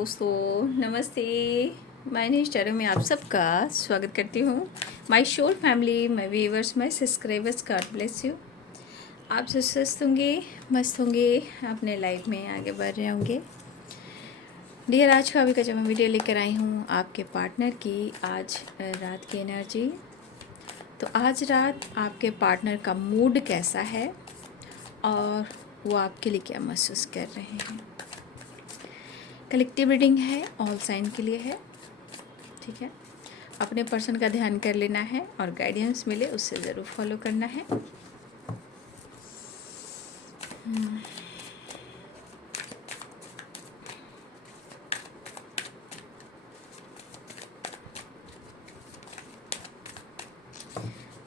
दोस्तों, नमस्ते। मैं चारों में आप सबका स्वागत करती हूँ। माय शोर family, my viewers, my subscribers, God bless you. आप स्वस्थ होंगे, मस्त होंगे, अपने लाइफ में आगे बढ़ रहे होंगे। डियर, आज का अभी का जो मैं वीडियो लेकर आई हूँ आपके पार्टनर की आज रात की एनर्जी। तो आज रात आपके पार्टनर का मूड कैसा है और वो आपके लिए क्या महसूस कर रहे हैं। कलेक्टिव रीडिंग है, ऑल साइन के लिए है, ठीक है। अपने पर्सन का ध्यान कर लेना है और गाइडेंस मिले उससे ज़रूर फॉलो करना है।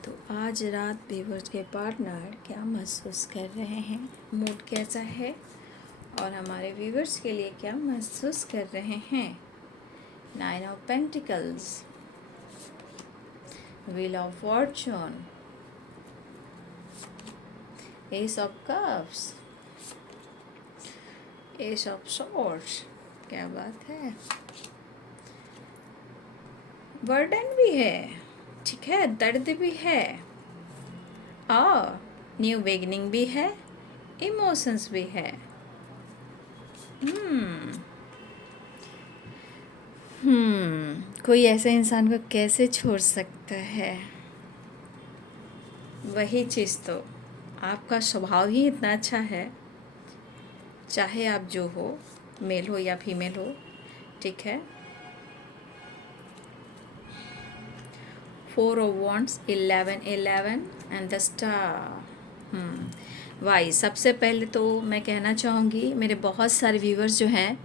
तो आज रात व्यूअर्स के पार्टनर क्या महसूस कर रहे हैं, मूड कैसा है और हमारे व्यूअर्स के लिए क्या महसूस कर रहे हैं। 9 of pentacles, wheel of Fortune, S of cups, S of swords. क्या बात है। बर्डन भी है, ठीक है, दर्द भी है और न्यू बिगनिंग भी है, इमोशंस भी है। कोई ऐसे इंसान को कैसे छोड़ सकता है। वही चीज़ तो, आपका स्वभाव ही इतना अच्छा है, चाहे आप जो हो, मेल हो या फीमेल हो, ठीक है। 4 of Wands, 11 and the star. वाई। सबसे पहले तो मैं कहना चाहूँगी, मेरे बहुत सारे व्यूवर्स जो हैं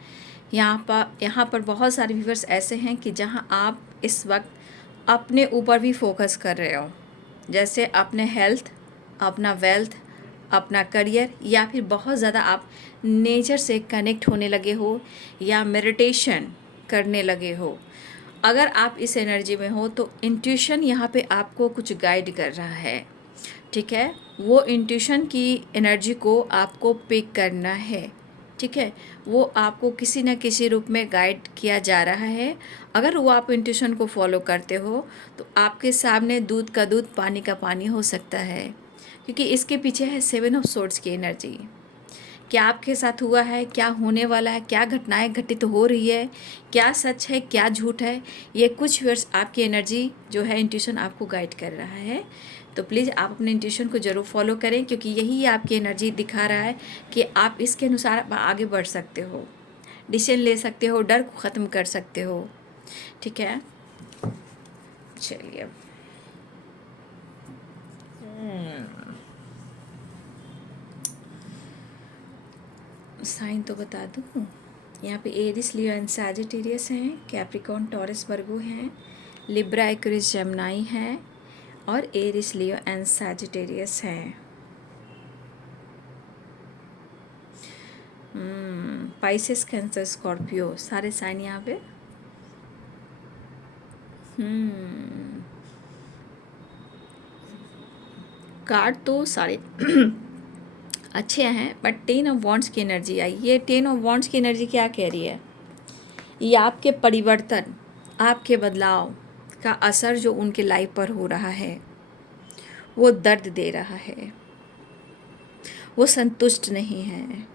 यहाँ पर बहुत सारे व्यूवर्स ऐसे हैं कि जहाँ आप इस वक्त अपने ऊपर भी फोकस कर रहे हो, जैसे अपने हेल्थ, अपना वेल्थ, अपना करियर, या फिर बहुत ज़्यादा आप नेचर से कनेक्ट होने लगे हो या मेडिटेशन करने लगे हो। अगर आप इस एनर्जी में हो तो इंट्यूशन यहाँ पे आपको कुछ गाइड कर रहा है, ठीक है। वो इंट्यूशन की एनर्जी को आपको पिक करना है, ठीक है। वो आपको किसी न किसी रूप में गाइड किया जा रहा है। अगर वो आप इंट्यूशन को फॉलो करते हो तो आपके सामने दूध का दूध, पानी का पानी हो सकता है, क्योंकि इसके पीछे है 7 ऑफ सोर्ड्स की एनर्जी। क्या आपके साथ हुआ है, क्या होने वाला है, क्या घटनाएं घटित हो रही है, क्या सच है, क्या झूठ है, ये कुछ वर्ष आपकी एनर्जी जो है, इंट्यूशन आपको गाइड कर रहा है। तो प्लीज़ आप अपने इंट्यूशन को ज़रूर फॉलो करें, क्योंकि यही आपकी एनर्जी दिखा रहा है कि आप इसके अनुसार आगे बढ़ सकते हो, डिसीजन ले सकते हो, डर को ख़त्म कर सकते हो, ठीक है। चलिए अब साइन तो बता दूँ। यहाँ पे एरिस, लियो एंड सैजिटेरियस हैं, कैप्रिकॉर्न, टॉरस, वर्गो हैं, लिब्रा, एक्वेरियस, जेमिनी हैं और एरिस, लियो एंड सैजिटेरियस हैं। पाइसेस, कैंसर, स्कॉर्पियो, सारे साइन यहाँ पे। कार्ड तो सारे अच्छे हैं, बट 10 ऑफ वॉन्ड्स की एनर्जी आई। ये 10 ऑफ वॉन्ड्स की एनर्जी क्या कह रही है, ये आपके परिवर्तन, आपके बदलाव का असर जो उनके लाइफ पर हो रहा है वो दर्द दे रहा है, वो संतुष्ट नहीं है।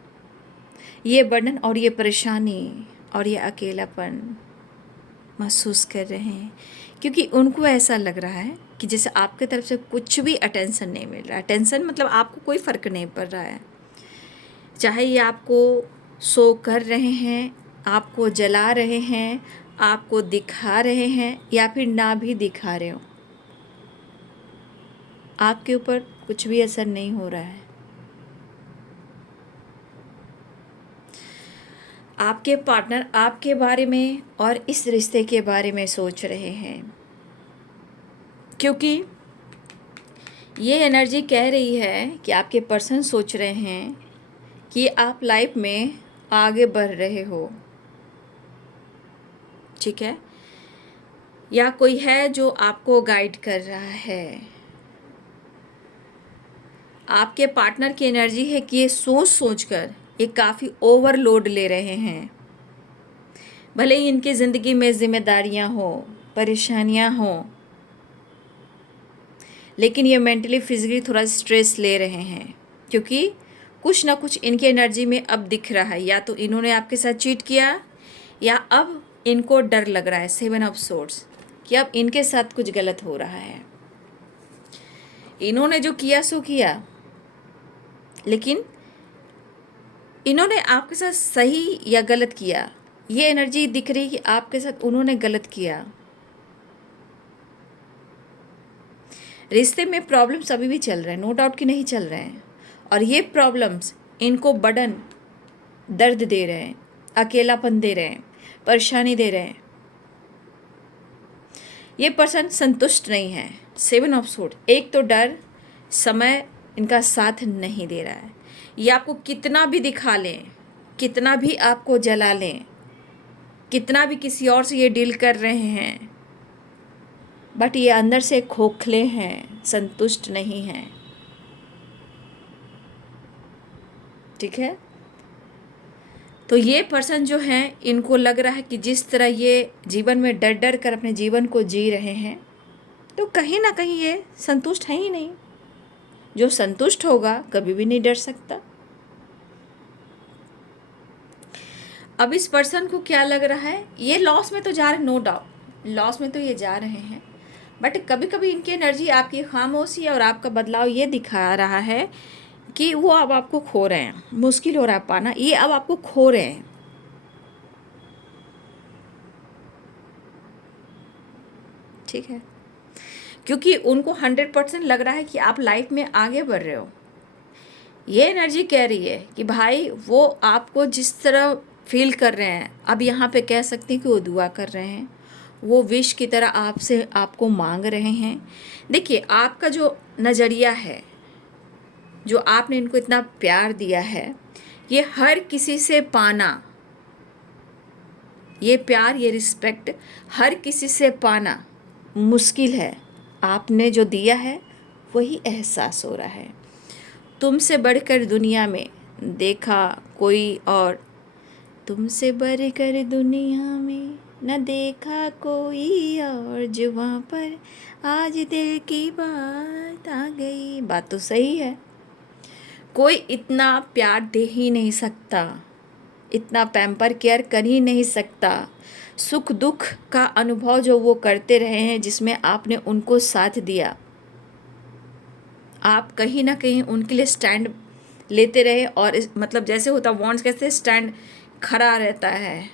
ये बर्डन और ये परेशानी और ये अकेलापन महसूस कर रहे हैं, क्योंकि उनको ऐसा लग रहा है कि जैसे आपकी तरफ से कुछ भी अटेंशन नहीं मिल रहा है। अटेंशन मतलब आपको कोई फ़र्क नहीं पड़ रहा है, चाहे ये आपको शो कर रहे हैं, आपको जला रहे हैं, आपको दिखा रहे हैं या फिर ना भी दिखा रहे हो, आपके ऊपर कुछ भी असर नहीं हो रहा है। आपके पार्टनर आपके बारे में और इस रिश्ते के बारे में सोच रहे हैं, क्योंकि ये एनर्जी कह रही है कि आपके पर्सन सोच रहे हैं कि आप लाइफ में आगे बढ़ रहे हो, ठीक है, या कोई है जो आपको गाइड कर रहा है। आपके पार्टनर की एनर्जी है कि ये सोच सोच कर ये काफ़ी ओवरलोड ले रहे हैं, भले ही इनकी ज़िंदगी में जिम्मेदारियां हो, परेशानियां हो, लेकिन ये मेंटली फिजिकली थोड़ा स्ट्रेस ले रहे हैं, क्योंकि कुछ ना कुछ इनकी एनर्जी में अब दिख रहा है। या तो इन्होंने आपके साथ चीट किया, या अब इनको डर लग रहा है, 7 ऑफ सोर्ड्स, कि अब इनके साथ कुछ गलत हो रहा है। इन्होंने जो किया सो किया, लेकिन इन्होंने आपके साथ सही या गलत किया, ये एनर्जी दिख रही कि आपके साथ उन्होंने गलत किया। रिश्ते में प्रॉब्लम्स अभी भी चल रहे हैं, नो डाउट कि नहीं चल रहे हैं, और ये प्रॉब्लम्स इनको बर्डन, दर्द दे रहे हैं, अकेलापन दे रहे हैं, परेशानी दे रहे हैं। ये पर्सन संतुष्ट नहीं है। 7 ऑफ सोर्ड, एक तो डर, समय इनका साथ नहीं दे रहा है। ये आपको कितना भी दिखा लें, कितना भी आपको जला लें, कितना भी किसी और से ये डील कर रहे हैं, बट ये अंदर से खोखले हैं, संतुष्ट नहीं हैं। ठीक है, तो ये पर्सन जो हैं, इनको लग रहा है कि जिस तरह ये जीवन में डर डर कर अपने जीवन को जी रहे हैं, तो कहीं ना कहीं ये संतुष्ट है ही नहीं। जो संतुष्ट होगा कभी भी नहीं डर सकता। अब इस पर्सन को क्या लग रहा है, ये लॉस में तो जा रहे हैं, नो डाउट लॉस में तो ये जा रहे हैं, बट कभी कभी इनकी एनर्जी, आपकी खामोशी और आपका बदलाव ये दिखा रहा है कि वो अब आपको खो रहे हैं। मुश्किल हो रहा है पाना, ये अब आपको खो रहे हैं। ठीक है, क्योंकि उनको 100% लग रहा है कि आप लाइफ में आगे बढ़ रहे हो। ये एनर्जी कह रही है कि भाई वो आपको जिस तरह फील कर रहे हैं, अब यहाँ पे कह सकते हैं कि वो दुआ कर रहे हैं, वो विश की तरह आपसे आपको मांग रहे हैं। देखिए, आपका जो नज़रिया है, जो आपने इनको इतना प्यार दिया है, ये हर किसी से पाना, ये प्यार, ये रिस्पेक्ट हर किसी से पाना मुश्किल है। आपने जो दिया है वही एहसास हो रहा है। तुमसे बढ़कर दुनिया में देखा कोई और, तुमसे बढ़कर दुनिया में न देखा कोई और, जुबां पर आज दिल की बात आ गई। बात तो सही है, कोई इतना प्यार दे ही नहीं सकता, इतना पैम्पर केयर कर ही नहीं सकता। सुख दुख का अनुभव जो वो करते रहे हैं, जिसमें आपने उनको साथ दिया, आप कहीं ना कहीं उनके लिए स्टैंड लेते रहे। और मतलब जैसे होता वॉन्ट्स, कैसे स्टैंड खड़ा रहता है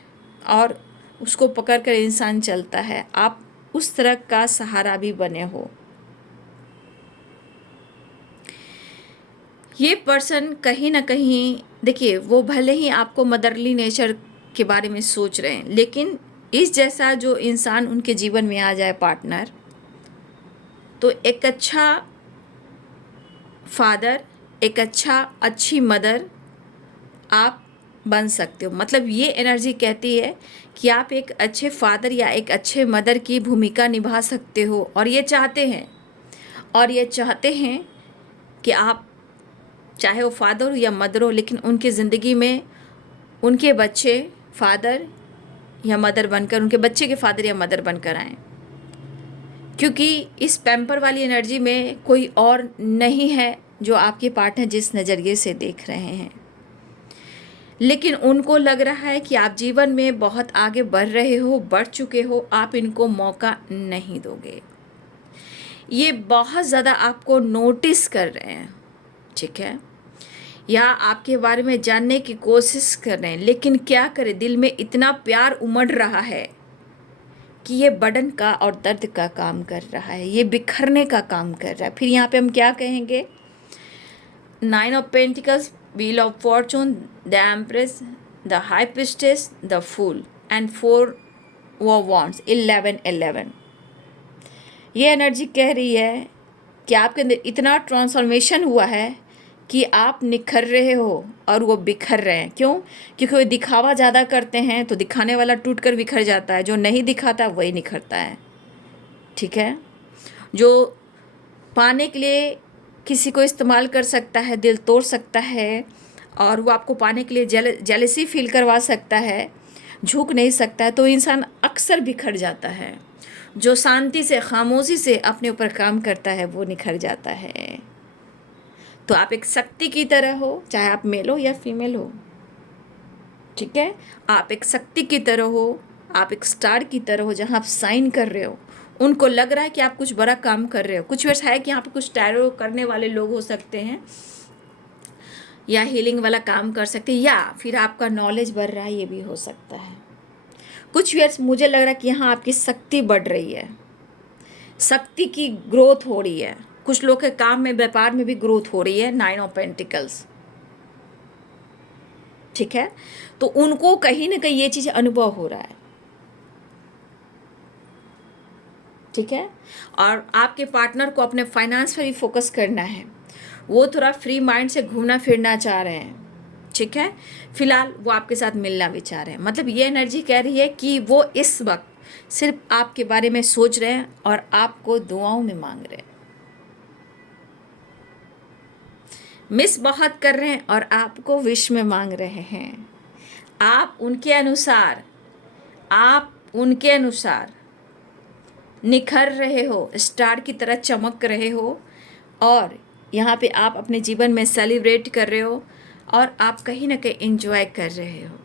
और उसको पकड़ कर इंसान चलता है, आप उस तरह का सहारा भी बने हो। ये पर्सन कहीं ना कहीं, देखिए, वो भले ही आपको मदरली नेचर के बारे में सोच रहे हैं, लेकिन इस जैसा जो इंसान उनके जीवन में आ जाए पार्टनर, तो एक अच्छा फादर, एक अच्छी मदर आप बन सकते हो। मतलब ये एनर्जी कहती है कि आप एक अच्छे फादर या एक अच्छे मदर की भूमिका निभा सकते हो, और ये चाहते हैं कि आप, चाहे वो फादर हो या मदर हो, लेकिन उनकी ज़िंदगी में उनके बच्चे फादर या मदर बनकर, उनके बच्चे के फादर या मदर बनकर आएँ। क्योंकि इस पैम्पर वाली एनर्जी में कोई और नहीं है जो आपके पार्टनर जिस नज़रिए से देख रहे हैं, लेकिन उनको लग रहा है कि आप जीवन में बहुत आगे बढ़ रहे हो, बढ़ चुके हो, आप इनको मौका नहीं दोगे। ये बहुत ज़्यादा आपको नोटिस कर रहे हैं, ठीक है, या आपके बारे में जानने की कोशिश कर रहे हैं, लेकिन क्या करें, दिल में इतना प्यार उमड़ रहा है कि ये बर्डन का और दर्द का काम कर रहा है, ये बिखरने का काम कर रहा है। फिर यहाँ पे हम क्या कहेंगे, 9 of pentacles, wheel of fortune, the empress, the high priestess, the fool and 4 wands, 11। ये एनर्जी कह रही है कि आपके अंदर इतना ट्रांसफॉर्मेशन हुआ है कि आप निखर रहे हो और वो बिखर रहे हैं। क्यों? क्योंकि वो दिखावा ज़्यादा करते हैं, तो दिखाने वाला टूट कर बिखर जाता है, जो नहीं दिखाता वही निखरता है। ठीक है, जो पाने के लिए किसी को इस्तेमाल कर सकता है, दिल तोड़ सकता है, और वो आपको पाने के लिए जेलसी फील करवा सकता है, झुक नहीं सकता है तो इंसान अक्सर बिखर जाता है। जो शांति से, खामोशी से अपने ऊपर काम करता है वो निखर जाता है। तो आप एक शक्ति की तरह हो, चाहे आप मेल हो या फीमेल हो, ठीक है। आप एक शक्ति की तरह हो, आप एक स्टार की तरह हो, जहाँ आप साइन कर रहे हो। उनको लग रहा है कि आप कुछ बड़ा काम कर रहे हो। कुछ वर्ष है कि यहाँ पे कुछ टैरो करने वाले लोग हो सकते हैं या हीलिंग वाला काम कर सकते हैं, या फिर आपका नॉलेज बढ़ रहा है, ये भी हो सकता है। कुछ ईयर्स मुझे लग रहा है कि यहाँ आपकी शक्ति बढ़ रही है, शक्ति की ग्रोथ हो रही है। कुछ लोग के काम में, व्यापार में भी ग्रोथ हो रही है। 9 ऑफ पेंटिकल्स, ठीक है। तो उनको कहीं ना कहीं ये चीज़ अनुभव हो रहा है, ठीक है। और आपके पार्टनर को अपने फाइनेंस पर भी फोकस करना है। वो थोड़ा फ्री माइंड से घूमना फिरना चाह रहे हैं, ठीक है। फिलहाल वो आपके साथ मिलना भी चाह रहे हैं। मतलब ये एनर्जी कह रही है कि वो इस वक्त सिर्फ आपके बारे में सोच रहे हैं और आपको दुआओं में मांग रहे हैं। मिस बहुत कर रहे हैं और आपको विश में मांग रहे हैं। आप उनके अनुसार निखर रहे हो, स्टार की तरह चमक रहे हो, और यहाँ पे आप अपने जीवन में सेलिब्रेट कर रहे हो और आप कहीं ना कहीं एंजॉय कर रहे हो।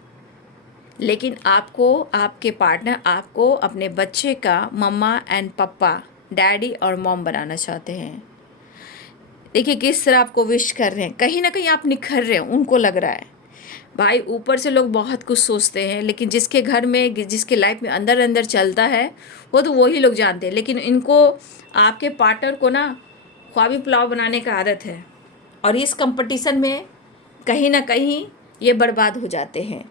लेकिन आपको, आपके पार्टनर आपको अपने बच्चे का मम्मा एंड पापा, डैडी और मॉम बनाना चाहते हैं। देखिए किस तरह आपको विश कर रहे हैं। कहीं ना कहीं आप निखर रहे हो, उनको लग रहा है। भाई ऊपर से लोग बहुत कुछ सोचते हैं, लेकिन जिसके घर में, जिसके लाइफ में अंदर अंदर चलता है वो तो वही लोग जानते हैं। लेकिन इनको, आपके पार्टनर को ना ख्वाबी पुलाव बनाने का आदत है, और इस कंपटीशन में कहीं ना कहीं ये बर्बाद हो जाते हैं,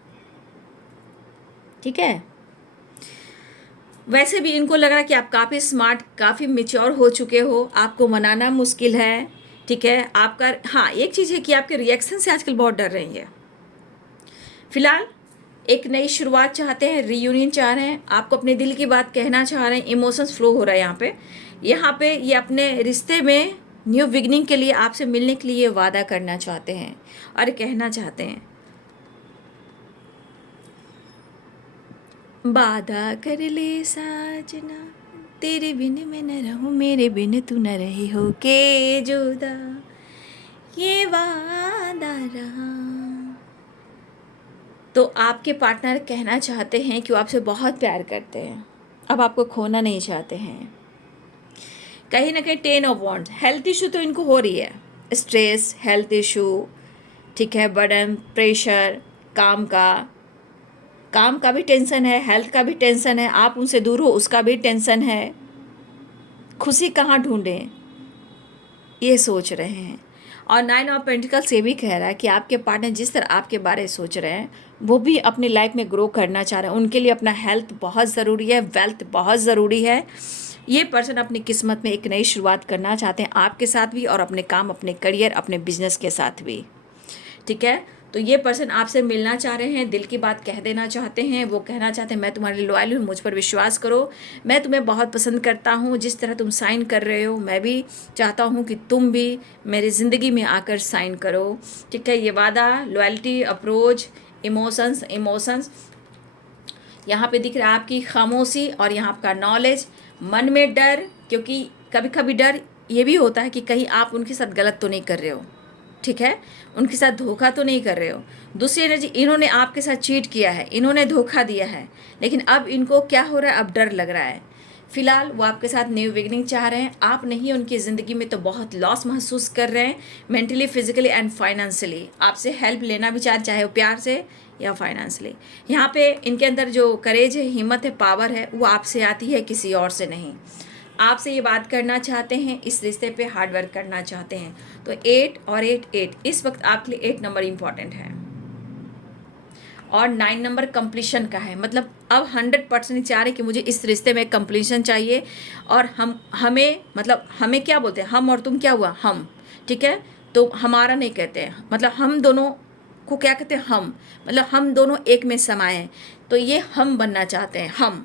ठीक है। वैसे भी इनको लग रहा है कि आप काफ़ी स्मार्ट, काफ़ी मैच्योर हो चुके हो, आपको मनाना मुश्किल है, ठीक है। आपका, हाँ एक चीज़ है कि आपके रिएक्शन से आजकल बहुत डर रही है। फिलहाल एक नई शुरुआत चाहते हैं, रीयूनियन चाह रहे हैं, आपको अपने दिल की बात कहना चाह रहे हैं। इमोशंस फ्लो हो रहा है यहाँ पे ये अपने रिश्ते में न्यू बिगनिंग के लिए आपसे मिलने के लिए वादा करना चाहते हैं और कहना चाहते हैं, वादा कर ले साजना, तेरे बिन मैं न रहूं, मेरे बिन तू न रही हो के जुदा, ये वादा रहा। तो आपके पार्टनर कहना चाहते हैं कि वो आपसे बहुत प्यार करते हैं, अब आपको खोना नहीं चाहते हैं। कहीं ना कहीं 10 ऑफ वॉन्ड्स, हेल्थ इशू तो इनको हो रही है, स्ट्रेस, हेल्थ इशू, ठीक है, बर्डन, प्रेशर, काम का भी टेंशन है, हेल्थ का भी टेंशन है, आप उनसे दूर हो उसका भी टेंशन है। खुशी कहाँ ढूंढें ये सोच रहे हैं। और 9 ऑफ पेंटिकल्स ये भी कह रहा है कि आपके पार्टनर जिस तरह आपके बारे में सोच रहे हैं वो भी अपनी लाइफ में ग्रो करना चाह रहे हैं। उनके लिए अपना हेल्थ बहुत ज़रूरी है, वेल्थ बहुत ज़रूरी है। ये पर्सन अपनी किस्मत में एक नई शुरुआत करना चाहते हैं, आपके साथ भी और अपने काम, अपने करियर, अपने बिजनेस के साथ भी, ठीक है। तो ये पर्सन आपसे मिलना चाह रहे हैं, दिल की बात कह देना चाहते हैं। वो कहना चाहते हैं मैं तुम्हारे लिए लॉयल हूँ, मुझ पर विश्वास करो, मैं तुम्हें बहुत पसंद करता हूँ, जिस तरह तुम साइन कर रहे हो मैं भी चाहता हूँ कि तुम भी मेरी ज़िंदगी में आकर साइन करो, ठीक है। ये वादा, लॉयल्टी, अप्रोच, इमोशंस यहाँ पे दिख रहा है आपकी खामोशी, और यहाँ आपका नॉलेज। मन में डर, क्योंकि कभी कभी डर ये भी होता है कि कहीं आप उनके साथ गलत तो नहीं कर रहे हो, ठीक है, उनके साथ धोखा तो नहीं कर रहे हो। दूसरी एनर्जी, इन्होंने आपके साथ चीट किया है, इन्होंने धोखा दिया है, लेकिन अब इनको क्या हो रहा है, अब डर लग रहा है। फिलहाल वो आपके साथ न्यू बिगनिंग चाह रहे हैं, आप नहीं उनकी ज़िंदगी में तो बहुत लॉस महसूस कर रहे हैं, मेंटली, फिजिकली एंड फाइनेंशियली। आपसे हेल्प लेना भी चाहे वो प्यार से या फाइनेंशियली। यहाँ पे इनके अंदर जो करेज है, हिम्मत है, पावर है, वो आपसे आती है, किसी और से नहीं। आपसे ये बात करना चाहते हैं, इस रिश्ते पे हार्ड वर्क करना चाहते हैं। तो 8 और 8 इस वक्त आपके लिए 8 नंबर इम्पॉर्टेंट है, और 9 नंबर कंप्लीशन का है। मतलब अब 100% चाह रहे कि मुझे इस रिश्ते में कंप्लीशन चाहिए, और हमें क्या बोलते हैं, हम और तुम क्या हुआ, हम, ठीक है। तो हमारा नहीं कहते हैं, मतलब हम दोनों को क्या कहते हैं, हम, मतलब हम दोनों एक में समाये हैं। तो ये हम बनना चाहते हैं, हम।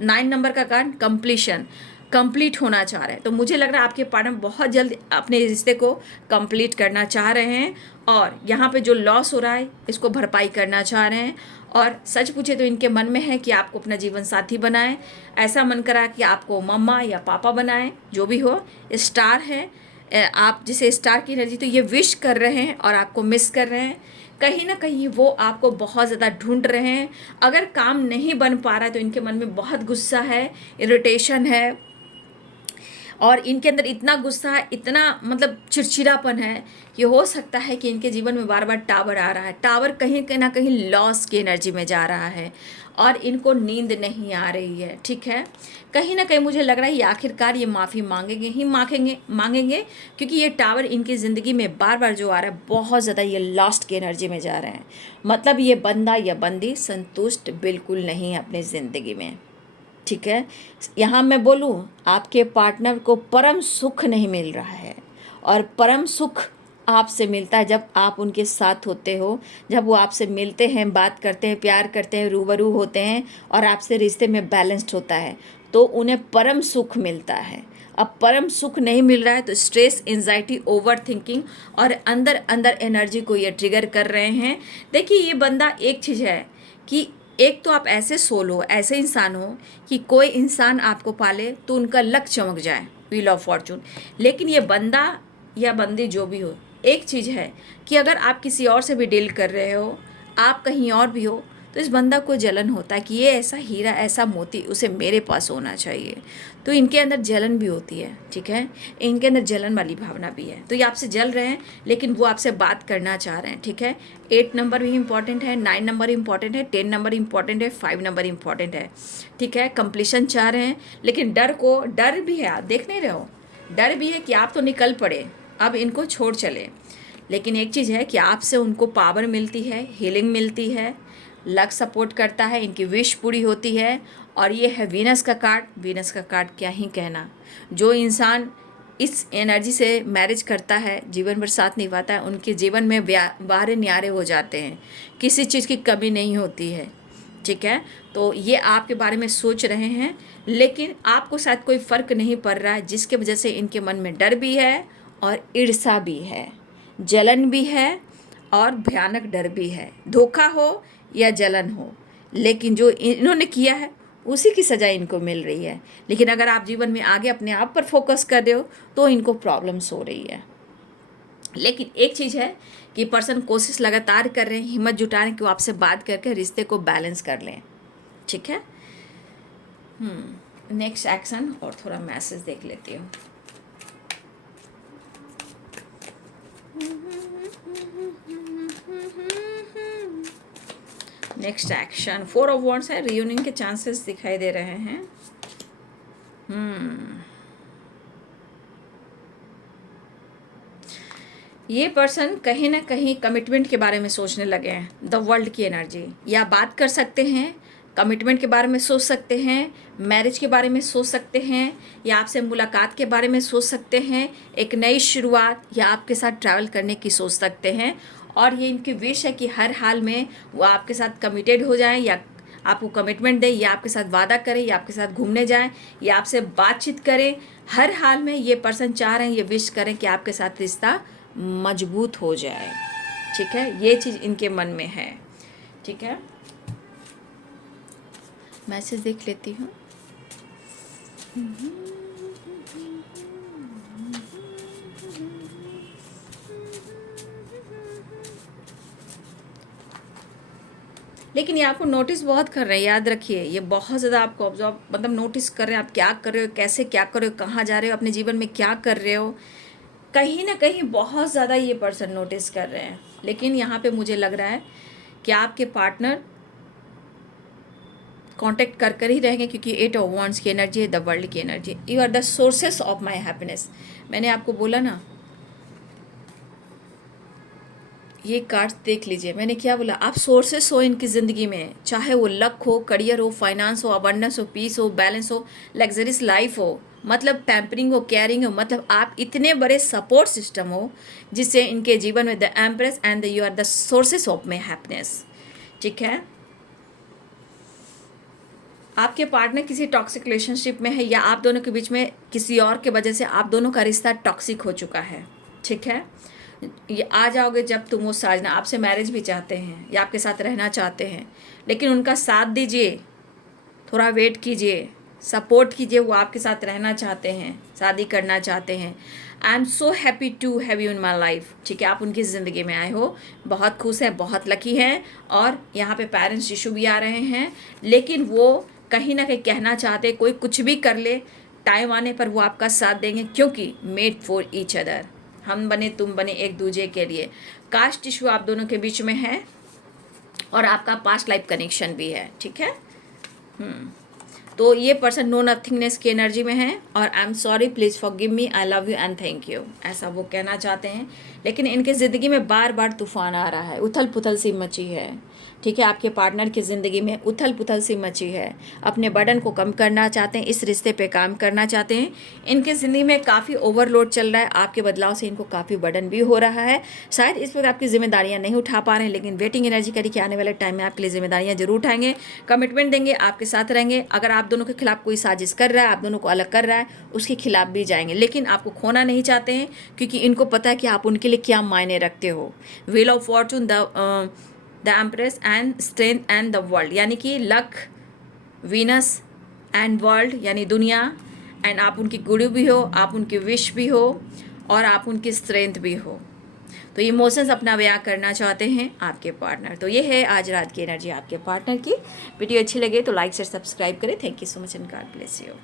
9 नंबर का कारण कंप्लीशन, कंप्लीट होना चाह रहे हैं। तो मुझे लग रहा है आपके पार्टनर बहुत जल्द अपने रिश्ते को कंप्लीट करना चाह रहे हैं और यहाँ पे जो लॉस हो रहा है इसको भरपाई करना चाह रहे हैं। और सच पूछे तो इनके मन में है कि आपको अपना जीवन साथी बनाएं, ऐसा मन करा कि आपको मम्मा या पापा बनाएं, जो भी हो। स्टार है, आप जिसे स्टार की एनर्जी, तो ये विश कर रहे हैं और आपको मिस कर रहे हैं। कहीं ना कहीं वो आपको बहुत ज़्यादा ढूंढ रहे हैं। अगर काम नहीं बन पा रहा है तो इनके मन में बहुत गुस्सा है, इरिटेशन है और इनके अंदर इतना गुस्सा है, इतना मतलब चिड़चिड़ापन है कि हो सकता है कि इनके जीवन में बार बार टावर आ रहा है। टावर कहीं ना कहीं लॉस की एनर्जी में जा रहा है और इनको नींद नहीं आ रही है। ठीक है, कहीं ना कहीं मुझे लग रहा है ये आखिरकार ये माफ़ी मांगेंगे क्योंकि ये टावर इनकी ज़िंदगी में बार बार जो आ रहा है बहुत ज़्यादा ये लॉस्ट की एनर्जी में जा रहे हैं। मतलब ये बंदा या बंदी संतुष्ट बिल्कुल नहीं है अपनी ज़िंदगी में। ठीक है, यहाँ मैं बोलूँ आपके पार्टनर को परम सुख नहीं मिल रहा है और परम सुख आपसे मिलता है जब आप उनके साथ होते हो, जब वो आपसे मिलते हैं, बात करते हैं, प्यार करते हैं, रूबरू होते हैं और आपसे रिश्ते में बैलेंस्ड होता है तो उन्हें परम सुख मिलता है। अब परम सुख नहीं मिल रहा है तो स्ट्रेस, एंजाइटी, ओवर थिंकिंग और अंदर अंदर एनर्जी को ये ट्रिगर कर रहे हैं। देखिए ये बंदा, एक चीज़ है कि एक तो आप ऐसे सोल हो, ऐसे इंसान हो कि कोई इंसान आपको पाले तो उनका लक चमक जाए, व्हील ऑफ फॉर्चून। लेकिन ये बंदा या बंदी जो भी हो, एक चीज़ है कि अगर आप किसी और से भी डील कर रहे हो, आप कहीं और भी हो, तो इस बंदा को जलन होता है कि ये ऐसा हीरा, ऐसा मोती उसे मेरे पास होना चाहिए। तो इनके अंदर जलन भी होती है। ठीक है, इनके अंदर जलन वाली भावना भी है। तो ये आपसे जल रहे हैं लेकिन वो आपसे बात करना चाह रहे हैं। ठीक है, 8 नंबर भी इंपॉर्टेंट है, 9 नंबर इंपॉर्टेंट है, 10 नंबर इंपॉर्टेंट है, 5 नंबर इंपॉर्टेंट है। ठीक है, कंप्लीशन चाह रहे हैं लेकिन डर भी है, आप देख नहीं रहे हो, डर भी है कि आप तो निकल पड़े, अब इनको छोड़ चले। लेकिन एक चीज़ है कि आपसे उनको पावर मिलती है, हीलिंग मिलती है, लक सपोर्ट करता है, इनकी विश पूरी होती है। और ये है वीनस का कार्ड। वीनस का कार्ड क्या ही कहना, जो इंसान इस एनर्जी से मैरिज करता है, जीवन भर साथ निभाता है, उनके जीवन में बहारे न्यारे हो जाते हैं, किसी चीज़ की कमी नहीं होती है। ठीक है, तो ये आपके बारे में सोच रहे हैं लेकिन आपको शायद कोई फ़र्क नहीं पड़ रहा है, जिसके वजह से इनके मन में डर भी है और ईर्ष्या भी है, जलन भी है और भयानक डर भी है। धोखा हो या जलन हो, लेकिन जो इन्होंने किया है उसी की सज़ा इनको मिल रही है। लेकिन अगर आप जीवन में आगे अपने आप पर फोकस कर रहे हो तो इनको प्रॉब्लम्स हो रही है। लेकिन एक चीज़ है कि पर्सन कोशिश लगातार कर रहे हैं, हिम्मत जुटा रहे हैं कि वो आपसे बात करके रिश्ते को बैलेंस कर लें। ठीक है, नेक्स्ट एक्शन और थोड़ा मैसेज देख लेती हूँ। नेक्स्ट एक्शन 4 ऑफ वॉन्ड्स है, रियूनियन के चांसेस दिखाई दे रहे हैं। ये पर्सन कहीं ना कहीं कमिटमेंट के बारे में सोचने लगे हैं। द वर्ल्ड की एनर्जी, या बात कर सकते हैं, कमिटमेंट के बारे में सोच सकते हैं, मैरिज के बारे में सोच सकते हैं, या आपसे मुलाकात के बारे में सोच सकते हैं, एक नई शुरुआत, या आपके साथ ट्रैवल करने की सोच सकते हैं। और ये इनकी विश है कि हर हाल में वो आपके साथ कमिटेड हो जाएं, या आपको कमिटमेंट दें, या आपके साथ वादा करें, या आपके साथ घूमने जाएं, या आपसे बातचीत करें। हर हाल में ये पर्सन चाह रहे हैं, ये विश करें कि आपके साथ रिश्ता मजबूत हो जाए। ठीक है, ये चीज़ इनके मन में है। ठीक है, मैसेज देख लेती हूँ। लेकिन ये आपको नोटिस बहुत कर रहे हैं, याद रखिए, ये बहुत ज़्यादा आपको ऑब्जर्व, मतलब नोटिस कर रहे हैं, आप क्या कर रहे हो, कैसे क्या कर रहे हो, कहाँ जा रहे हो, अपने जीवन में क्या कर रहे हो। कहीं ना कहीं बहुत ज़्यादा ये पर्सन नोटिस कर रहे हैं। लेकिन यहाँ पे मुझे लग रहा है कि आपके पार्टनर कांटेक्ट कर ही रहेंगे क्योंकि 8 ऑफ वॉन्ड्स की एनर्जी है, द वर्ल्ड की energy. You are the sources of my happiness. मैंने आपको बोला ना, ये कार्ड देख लीजिए, मैंने क्या बोला, आप सोर्सेस हो इनकी ज़िंदगी में, चाहे वो लक हो, करियर हो, फाइनेंस हो, अबंडेंस हो, पीस हो, बैलेंस हो, लग्जरियस लाइफ हो, मतलब पैम्परिंग हो, केयरिंग हो, मतलब आप इतने बड़े सपोर्ट सिस्टम हो जिससे इनके जीवन में the empress and you are the sources of my happiness. ठीक है, आपके पार्टनर किसी टॉक्सिक रिलेशनशिप में है या आप दोनों के बीच में किसी और के वजह से आप दोनों का रिश्ता टॉक्सिक हो चुका है, ठीक है। ये आ जाओगे जब तुम वो साजना आपसे मैरिज भी चाहते हैं या आपके साथ रहना चाहते हैं, लेकिन उनका साथ दीजिए, थोड़ा वेट कीजिए, सपोर्ट कीजिए। वो आपके साथ रहना चाहते हैं, शादी करना चाहते हैं। I am so happy to have you in my life, ठीक है। आप उनकी ज़िंदगी में आए हो, बहुत खुश हैं, बहुत लकी हैं। और यहाँ पे पेरेंट्स इशू भी आ रहे हैं, लेकिन वो कहीं ना कहीं कहना चाहते, कोई कुछ भी कर ले, टाइम आने पर वो आपका साथ देंगे, क्योंकि मेड फॉर ईच अदर, हम बने तुम बने एक दूसरे के लिए। कास्ट इशू आप दोनों के बीच में है और आपका पास्ट लाइफ कनेक्शन भी है, ठीक है। तो ये पर्सन नो नथिंगनेस की एनर्जी में है और I am sorry, please forgive me, I love you and thank you, ऐसा वो कहना चाहते हैं। लेकिन इनके ज़िंदगी में बार बार तूफान आ रहा है, उथल पुथल सी मची है, ठीक है। आपके पार्टनर की ज़िंदगी में उथल पुथल सी मची है। अपने बर्डन को कम करना चाहते हैं, इस रिश्ते पे काम करना चाहते हैं। इनके ज़िंदगी में काफ़ी ओवरलोड चल रहा है, आपके बदलाव से इनको काफ़ी बर्डन भी हो रहा है। शायद इस वक्त आपकी जिम्मेदारियां नहीं उठा पा रहे हैं, लेकिन वेटिंग एनर्जी करी कि आने वाले टाइम में आपके लिए जिम्मेदारियां जरूर उठाएंगे, कमिटमेंट देंगे, आपके साथ रहेंगे। अगर आप दोनों के खिलाफ कोई साजिश कर रहा है, आप दोनों को अलग कर रहा है, उसके खिलाफ भी जाएंगे, लेकिन आपको खोना नहीं चाहते हैं, क्योंकि इनको पता है कि आप उनके लिए क्या मायने रखते हो। Wheel of fortune, the empress and strength and the world, यानी कि लक, वीनस एंड वर्ल्ड यानी दुनिया, एंड आप उनकी गुरु भी हो, आप उनकी विश भी हो और आप उनकी स्ट्रेंथ भी हो। तो इमोशंस अपना बयां करना चाहते हैं आपके पार्टनर। तो ये है आज रात की एनर्जी आपके पार्टनर की। वीडियो अच्छी लगे तो लाइक शेयर सब्सक्राइब करें। Thank you so much and God bless you.